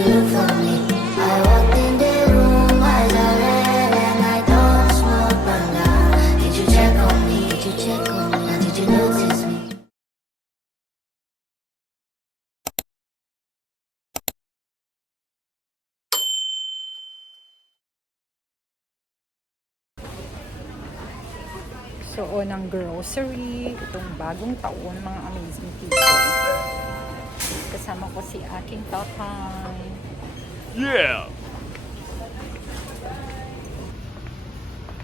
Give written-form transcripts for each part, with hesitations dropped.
you look for me? I walked in the room, eyes are red, and I don't smoke banga. Did you check on me? Did you check on me? Or did you notice me? So, ng grocery, itong bagong taon, mga amazing people. Kasama ko si aking tatay. Yeah!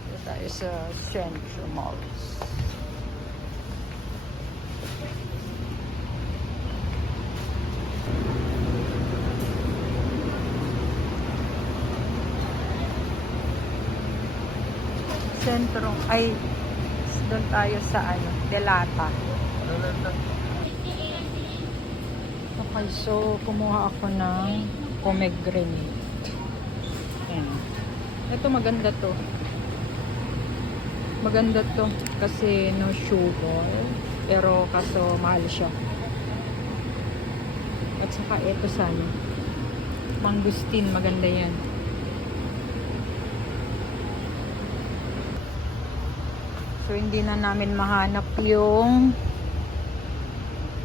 Ito tayo sa Central Malls. Sentro, ay, doon tayo sa Delata. Okay, so kumuha ako ng pomegranate. Ayan. Ito maganda to. Maganda to kasi no sugar. Pero kaso mahal siya. At saka ito sana. Mangustin, maganda yan. So, hindi na namin mahanap yung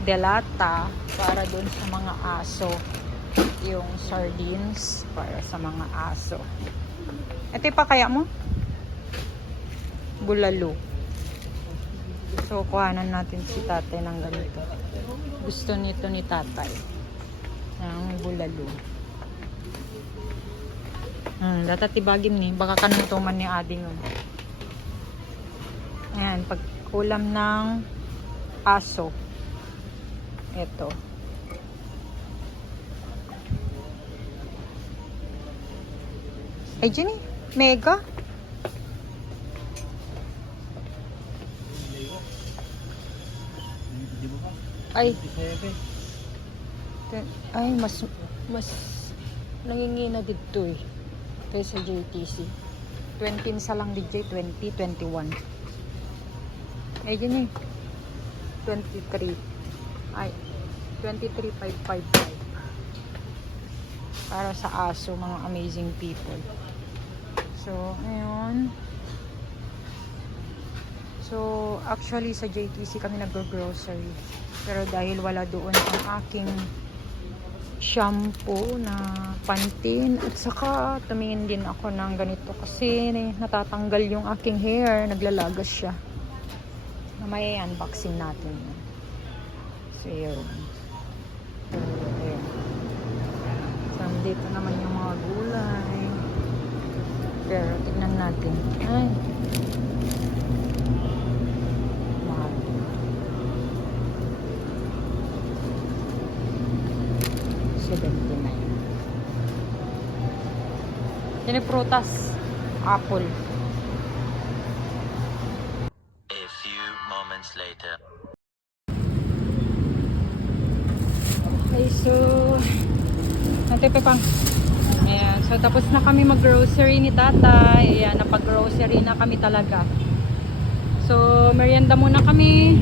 delata para dun sa mga aso. Yung sardines para sa mga aso. Ito pa kaya mo? Bulalo. So, kuhanan natin si tatay ng ganito. Gusto nito ni tatay. Ang bulalo. Datatibagin ni. Baka kanutuman ni ading. Ayan, pagkulam ng aso. Ito. Ay, Jenny, mega. Ay. Ay, mas nangingina dito eh. Kaya sa JTC. 20 sa lang DJ, 20, 21. Ay, yun eh. 23. Ay, 23,555. Para sa aso, mga amazing people. So, ayun. So, actually, sa JTC kami nag-grocery. Pero dahil wala doon ang aking shampoo na Pantene. At saka, tumingin din ako ng ganito. Kasi natatanggal yung aking hair. Naglalagas siya. Mamaya unboxing natin. So, yun. So, ayun. So, dito naman yung mga gulay. Pero, tignan natin. Ay. Mahal. $79. Yan yung prutas. Apple. Later. Okay, so natipipang. Ayan, so tapos na kami mag-grocery ni tatay. Ayan, napag-grocery na kami talaga. So, merienda muna kami.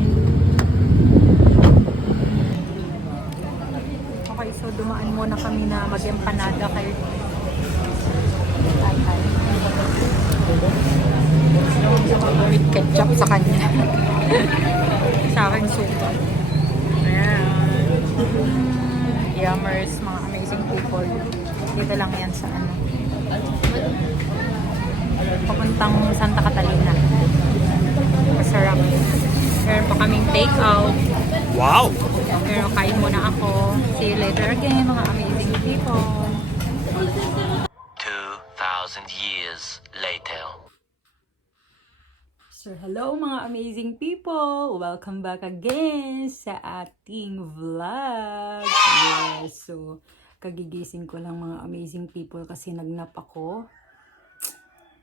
Okay, so dumaan muna kami na mag-empanada kay tatay. With ketchup sa kanya. Sa akin suka. Ayan. Yummers, mga amazing people. Dito lang yan sa papuntang Santa Catalina. Masarap. Meron pa kaming take out. Wow! Pero kain muna ako. See you later again, mga amazing people. 2,000 years later. So, hello mga amazing people! Welcome back again sa ating vlog! Yes, so, kagigising ko lang mga amazing people kasi nagnap ako.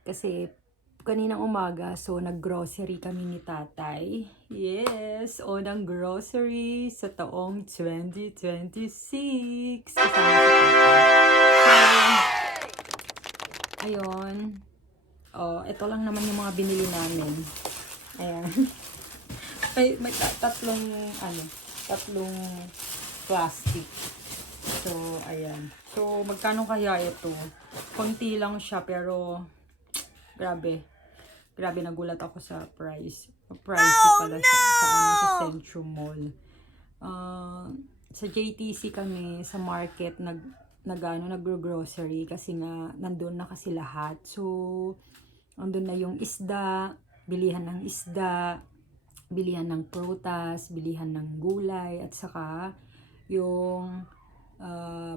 Kasi, kaninang umaga, so, nag-grocery kami ni tatay. Yes, unang grocery sa taong 2026. Kasama si tatay. So, ayun. Oh, ito lang naman yung mga binili namin. Ayan. may tatlong plastic. So, ayan. So, magkano kaya ito? Konti lang siya, pero grabe. Grabe, nagulat ako sa price. Pricey pala siya sa Centrum Mall. Sa JTC kami, sa market, nagro-grocery kasi nga, nandun na kasi lahat. So, nandun na yung isda, bilihan ng isda, bilihan ng prutas, bilihan ng gulay, at saka yung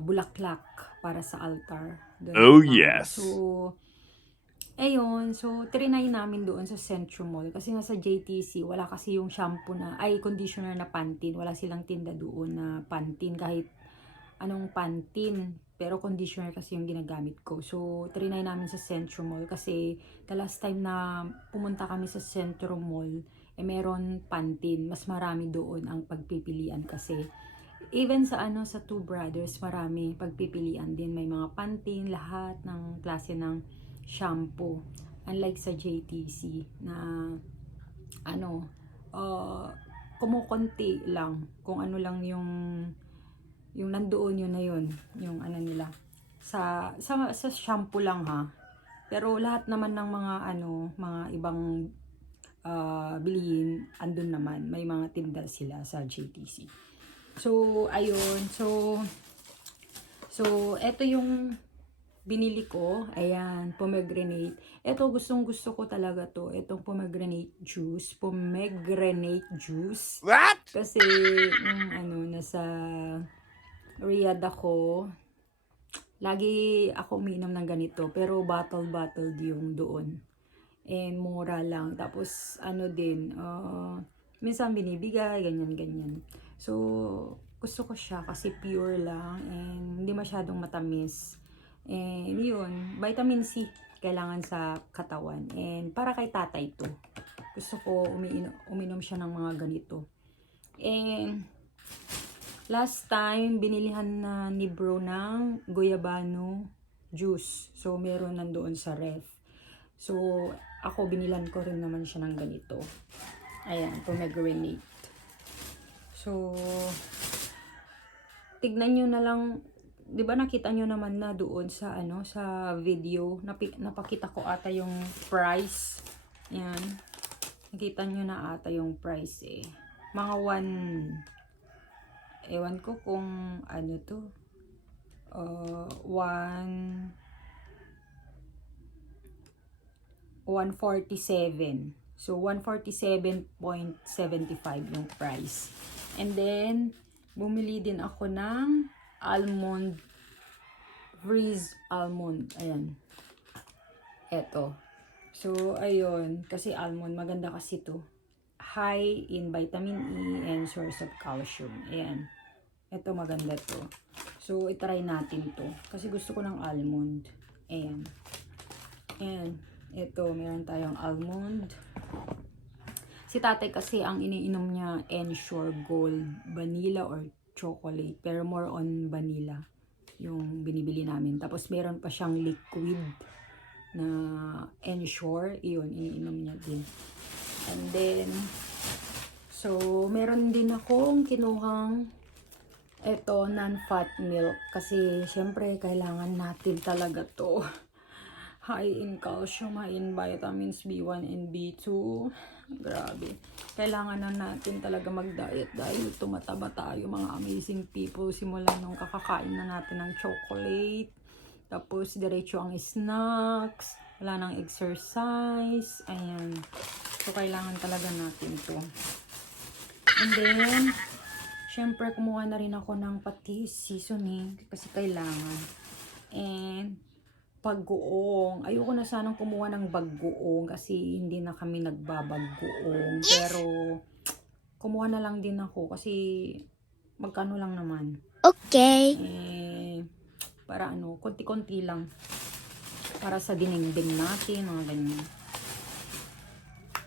bulaklak para sa altar. Doon Oh, sa bangko. yes. So, ayun. So, trinay namin doon sa Centrum Mall. Kasi nga sa JTC, wala kasi yung shampoo conditioner na Pantene. Wala silang tinda doon na Pantene. Kahit anong Pantene. Pero conditioner kasi yung ginagamit ko. So, trinay namin sa Centrum Mall. Kasi the last time na pumunta kami sa Centrum Mall, meron Pantene. Mas marami doon ang pagpipilian kasi. Even sa sa Two Brothers, marami pagpipilian din. May mga Pantene, lahat ng klase ng shampoo. Unlike sa JTC na kumukonti lang. Kung ano lang yung nandoon, yun na yun. Yung nila. Sa shampoo lang ha. Pero lahat naman ng mga mga ibang bilihin, andun naman. May mga tinda sila sa JTC. So, ayun. So, eto yung binili ko. Ayan, pomegranate. Eto, gustong-gusto ko talaga to. Etong pomegranate juice. What? Kasi, nasa Riyadh ako. Lagi ako uminom ng ganito. Pero bottle-bottle yung doon. And mura lang. Tapos, minsan binibigay, ganyan-ganyan. So, gusto ko siya kasi pure lang and hindi masyadong matamis. And yun, vitamin C kailangan sa katawan. And para kay tatay to. Gusto ko uminom siya ng mga ganito. And last time, binilihan na ni bro ng Goyabano juice. So, meron nandoon sa ref. So, ako binilan ko rin naman siya ng ganito. Ayan, pomegranate. So, tignan nyo na lang, di ba nakita nyo naman na doon sa sa video, napakita ko ata yung price. Yan. Nakita nyo na ata yung price eh. Mga ewan ko kung to. 147. So, 147.75 yung price. And then, bumili din ako ng almond, freeze almond. Ayan. Eto. So, ayun. Kasi almond, maganda kasi to. High in vitamin E and source of calcium. Ayan. Eto, maganda to. So, itry natin to. Kasi gusto ko ng almond. Ayan. Ayan. Eto, meron tayong almond. Si tatay kasi ang iniinom niya Ensure Gold, vanilla or chocolate. Pero more on vanilla yung binibili namin. Tapos meron pa siyang liquid na Ensure. Iyon, iniinom niya din. And then, so meron din akong kinuhang non-fat milk. Kasi syempre kailangan natin talaga to. High in calcium, high in vitamins B1 and B2. Grabe. Kailangan na natin talaga mag-diet dahil tumataba tayo, mga amazing people. Simula nung kakakain na natin ng chocolate. Tapos diretso ang snacks. Wala nang exercise. Ayan. So, kailangan talaga natin to. And then, syempre, kumuha na rin ako ng patis seasoning. Kasi kailangan. And, paggoong. Ayoko na sanang kumuha ng baggoong kasi hindi na kami nagbabaggoong. Pero, kumuha na lang din ako kasi magkano lang naman. Okay. Para konti-konti lang. Para sa dinengdeng natin, mga ganyan.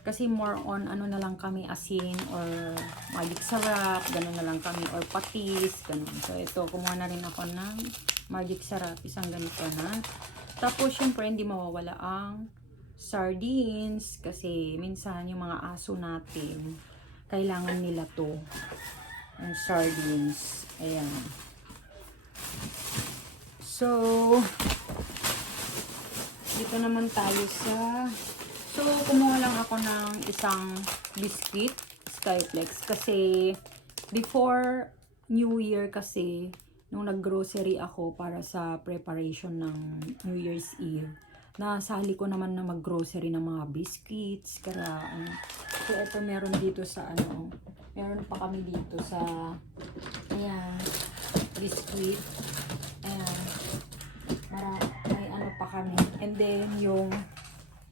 Kasi more on, na lang kami, asin or magic sarap, ganun na lang kami, or patis, ganun. So, ito, kumuha na rin ako ng magic sarap, isang ganito na. Tapos, syempre, hindi mawawala ang sardines, kasi minsan yung mga aso natin, kailangan nila to, ang sardines. Ayan. So, dito naman tayo sa... So, kumuha lang ako ng isang biscuit, Skyflex. Kasi, before New Year kasi, nung nag-grocery ako para sa preparation ng New Year's Eve, nasali ko naman na mag-grocery ng mga biscuits, kaya, so, ito meron dito sa, meron pa kami dito sa, ayan, biscuit, ayan, may pa kami, and then,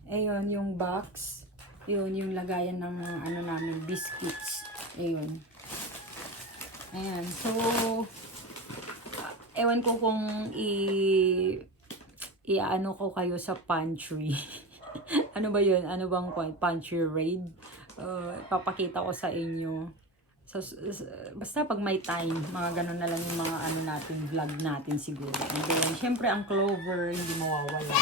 ayun, yung box, yun, yung lagayan ng mga, namin, biscuits, ayun, ayan, so, ewan ko kung iaano ko kayo sa pantry. Ano ba yun? Ano bang pantry raid? Papakita ko sa inyo. So, basta pag may time, mga ganun na lang yung mga natin, vlog natin siguro. And then, syempre ang clover, hindi mawawala.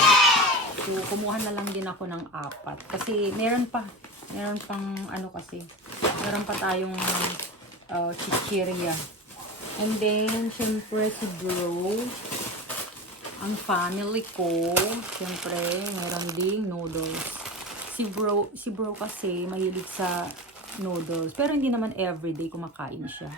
So, kumuha na lang din ako ng 4. Kasi, meron pang, meron pa tayong chichirya. And then, syempre si bro, ang family ko, syempre, meron ding noodles. Si bro kasi mahilig sa noodles. Pero hindi naman everyday kumakain siya.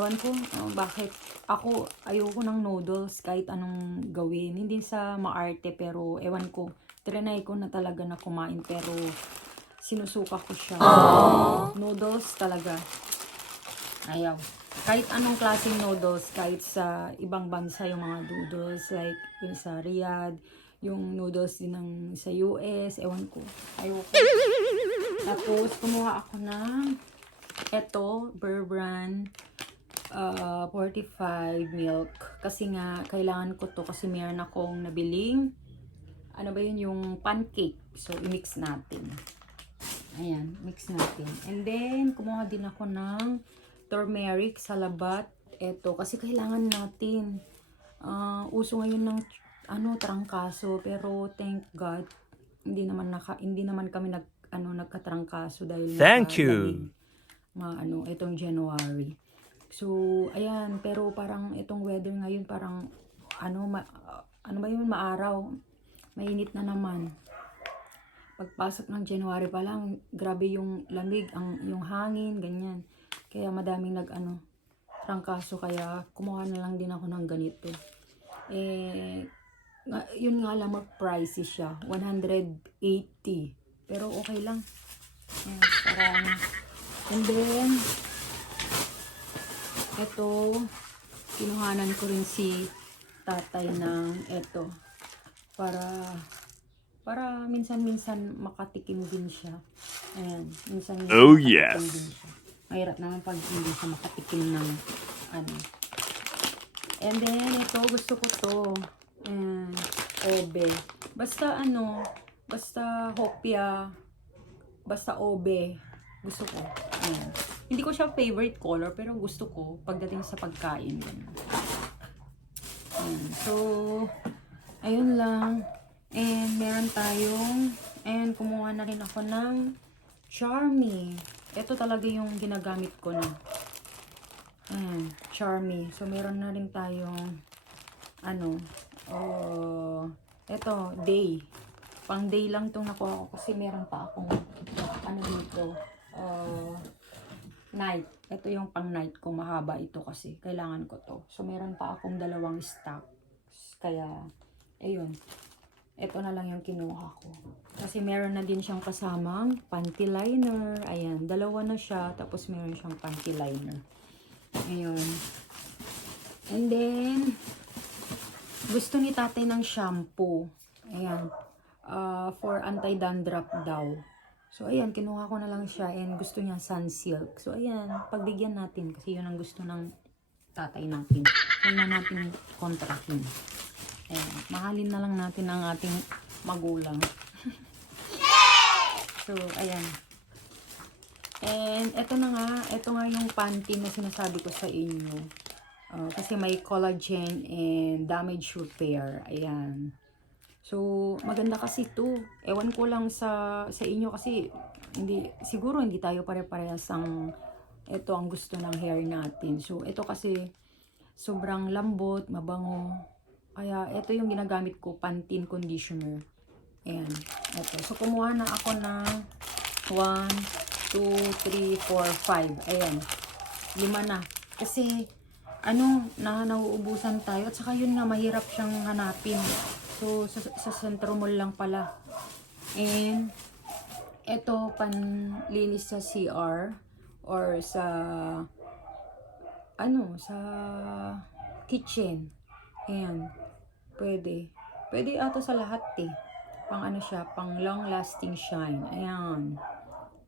Ewan ko, bakit ako ayoko ng noodles kahit anong gawin. Hindi sa maarte pero ewan ko, trinay ko na talaga na kumain pero sinusuka ko siya. Noodles talaga. Ayaw. Kahit anong klaseng noodles, kahit sa ibang bansa yung mga noodles, like yung sa Riyadh, yung noodles din ng sa US, ewan ko, ayoko. Tapos, kumuha ako ng Bear Brand 45 milk. Kasi nga, kailangan ko to kasi meron akong nabiling, yung pancake. So, i-mix natin. Ayan, mix natin. And then, kumuha din ako ng turmeric sa labat. Eto, kasi kailangan natin. Uso ngayon ng trangkaso, pero thank God hindi naman kami nagkatrangkaso dahil Thank you. Itong January. So, ayan, pero parang itong weather ngayon parang maaraw. Mainit na naman. Pagpasok ng January pa lang, grabe yung lamig, yung hangin, ganyan. Kaya madaming trangkaso, kaya kumuha na lang din ako ng ganito. Yun nga lang, mag-pricey siya. 180. Pero okay lang. Ayan, and then, ito, kinuhanan ko rin si tatay ng ito. Para minsan-minsan makatikim din siya. Ayan, minsan-minsan Oh, makatikim yes. din siya. Mahirap naman pag hindi siya makatikim ng And then, ito, gusto ko to. Obe. Basta hopya, basta obe. Gusto ko. Ayan. Hindi ko siya favorite color, pero gusto ko pagdating sa pagkain. Ayan. So, ayun lang. And meron tayong, and kumuha na rin ako ng Charmy. Ito talaga yung ginagamit ko na. Charmy. So, meron na rin tayong ito, day. Pang day lang itong nakuha ko kasi meron pa akong dito, night. Ito yung pang night ko. Mahaba ito kasi. Kailangan ko to. So, meron pa akong 2 stocks. Kaya, ayun. Ito na lang yung kinuha ko. Kasi meron na din siyang kasamang panty liner. Ayan, 2 na siya. Tapos meron siyang panty liner. Ayun. And then, gusto ni tatay ng shampoo. Ayan. For anti-dandruff daw. So, ayan, kinuha ko na lang siya. And gusto niya Sunsilk. So, ayan, pagbigyan natin. Kasi yun ang gusto ng tatay natin. Huwag na natin kontrahin. Ayan, mahalin na lang natin ang ating magulang. So, ayan. And, ito nga yung panty na sinasabi ko sa inyo. Kasi may collagen and damage repair. Ayan. So, maganda kasi ito. Ewan ko lang sa inyo kasi siguro hindi tayo pare-parehas ito ang gusto ng hair natin. So, ito kasi sobrang lambot, mabango. Kaya ito yung ginagamit ko, Pantene conditioner. Ayan, ito. So kumuha na ako ng 1, 2, 3, 4, 5. Ayan, 5 na. Kasi nauubusan tayo. At saka yun nga, mahirap siyang hanapin. So, sa Centro Mall lang pala. And, eto, panlinis sa CR. Or sa, sa kitchen. Ayan. Pwede. Pwede ata sa lahat eh. Pang siya, pang long lasting shine. Ayan.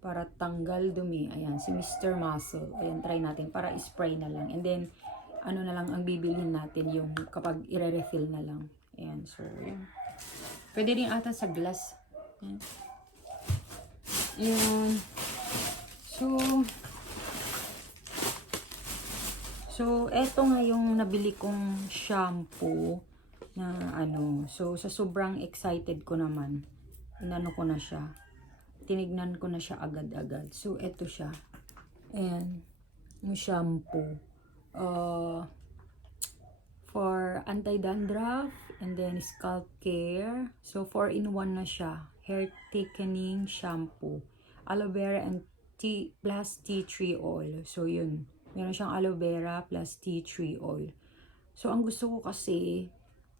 Para tanggal dumi. Ayan, si Mr. Muscle. Ayan, try natin. Para spray na lang. And then, na lang ang bibilhin natin yung kapag i-refill na lang. Ayan, so, ayan. Pwede rin ata sa glass. Ayan. Ayan. So, eto nga yung nabili kong shampoo na So, sa sobrang excited ko naman, ko na siya. Tinignan ko na siya agad-agad. So, eto siya. Ayan. Yung shampoo. For anti-dandruff and then scalp care. So, 4-in-1 na siya. Hair thickening shampoo. Aloe vera and plus tea tree oil. So, yun. Meron siyang aloe vera plus tea tree oil. So, ang gusto ko kasi,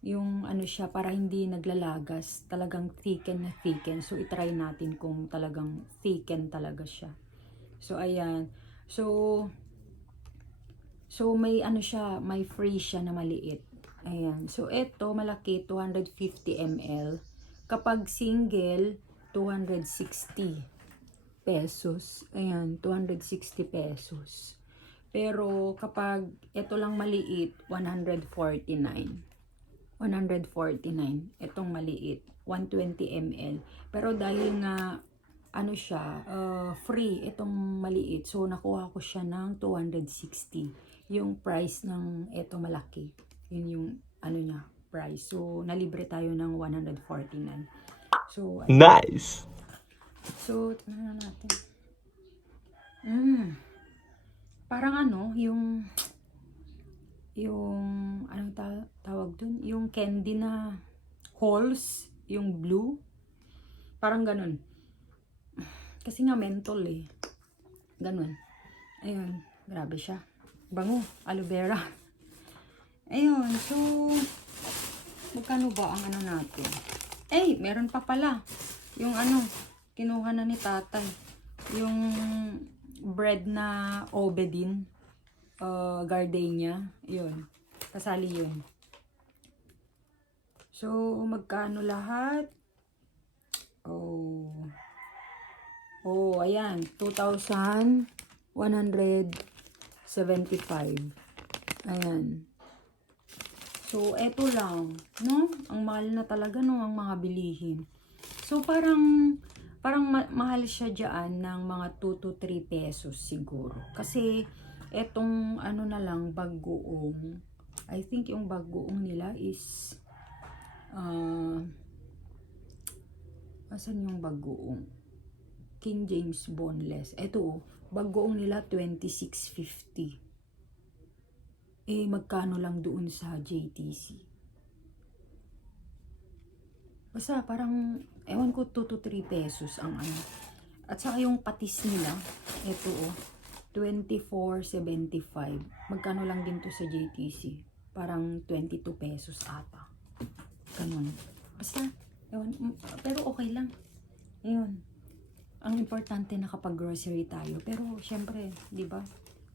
yung siya, para hindi naglalagas. Talagang thicken na thicken. So, itry natin kung talagang thicken talaga siya. So, ayan. So, may siya, may free siya na maliit. Ayan. So, ito, malaki, 250 ml. Kapag single, 260 pesos. Ayan, 260 pesos. Pero, kapag ito lang maliit, 149. 149. Itong maliit, 120 ml. Pero dahil nga, siya, free itong maliit. So, nakuha ko siya ng 260. Yung price ng ito malaki. Yun yung, niya, price. So, nalibre tayo ng 149. So, Nice! So, tingnan natin. Parang yung tawag dun? Yung candy na holes, yung blue. Parang ganun. Kasi nga menthol eh. Ganun. Ayun, grabe siya. Bango, aloe vera. Ayun, so, magkano ba ang natin? Meron pa pala. Yung kinuha na ni tatay. Yung bread na Obedin. Gardenia. Yun. Kasali yun. So, magkano lahat? Ayan. 2,175. Ayan. So, eto lang. No? Ang mahal na talaga, no? Ang mga bilihin. So, parang mahal siya dyan ng mga 2 to 3 pesos siguro. Kasi, etong na lang, bagoong. I think yung bagoong nila is asan yung bagoong? King James Boneless. Ito, bagoong nila 26.50. Magkano lang doon sa JTC? Basta parang, ewan ko, 2 to 3 pesos ang At saka yung patis nila, ito 24.75. Magkano lang din to sa JTC? Parang 22 pesos ata. Ganun. Basta, ewan, pero okay lang. Ayun. Ang importante nakapag-grocery tayo. Pero, syempre, di ba?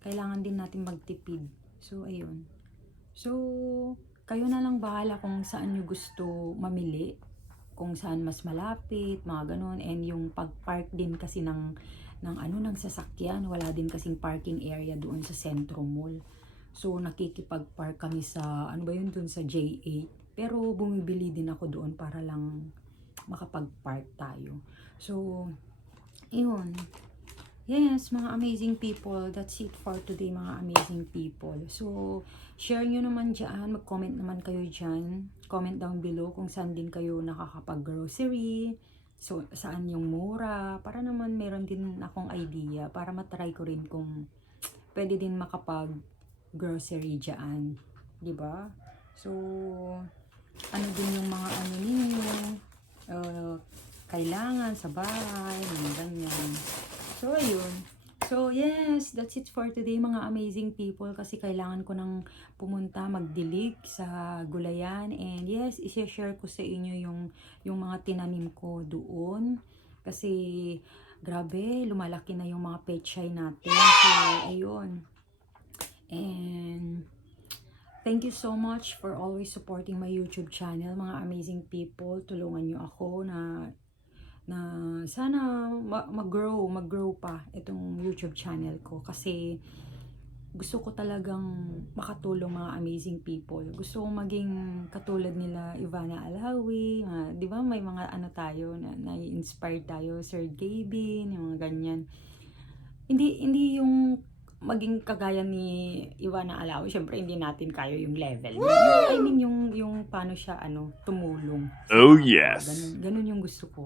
Kailangan din natin magtipid. So, ayun. So, kayo na lang bahala kung saan nyo gusto mamili. Kung saan mas malapit, mga ganun. And yung pag-park din kasi ng sasakyan. Wala din kasing parking area doon sa Centro Mall. So, nakikipag-park kami sa, doon sa J8. Pero, bumibili din ako doon para lang makapag-park tayo. So, yun. Yes, mga amazing people. That's it for today, mga amazing people. So, share nyo naman dyan. Mag-comment naman kayo dyan. Comment down below kung saan din kayo nakakapag-grocery. So, saan yung mura. Para naman meron din akong idea. Para matry ko rin kung pwede din grocery dyan. Diba? So, ano din yung mga ano ninyo, kailangan sa bahay, mga ganyan. So, ayun. So, yes, that's it for today mga amazing people kasi kailangan ko nang pumunta magdilig sa gulayan and yes, i-share ko sa inyo yung mga tinanim ko doon kasi grabe, lumalaki na yung mga pechay natin. So, ayun. And thank you so much for always supporting my YouTube channel, mga amazing people. Tulungan nyo ako na sana mag-grow pa itong YouTube channel ko kasi gusto ko talagang makatulong mga amazing people. Gusto ko maging katulad nila Ivana Alawi, di ba may mga ano tayo na-inspire tayo, Sir Gavin, yung mga ganyan. Hindi yung maging kagaya ni Ivana Alawi, syempre hindi natin kaya yung level. I mean yung paano siya tumulong. Oh, yes. Ganun yung gusto ko.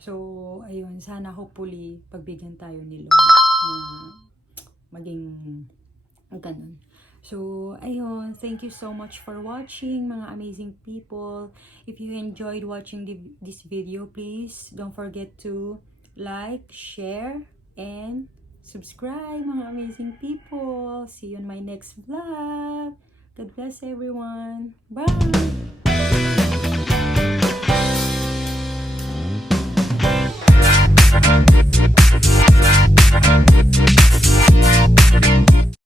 So, ayun, sana hopefully pagbigyan tayo ni Lord na maging ganun. So, ayun, thank you so much for watching, mga amazing people. If you enjoyed watching this video, please don't forget to like, share, and subscribe, mga amazing people. See you on my next vlog. God bless everyone. Bye!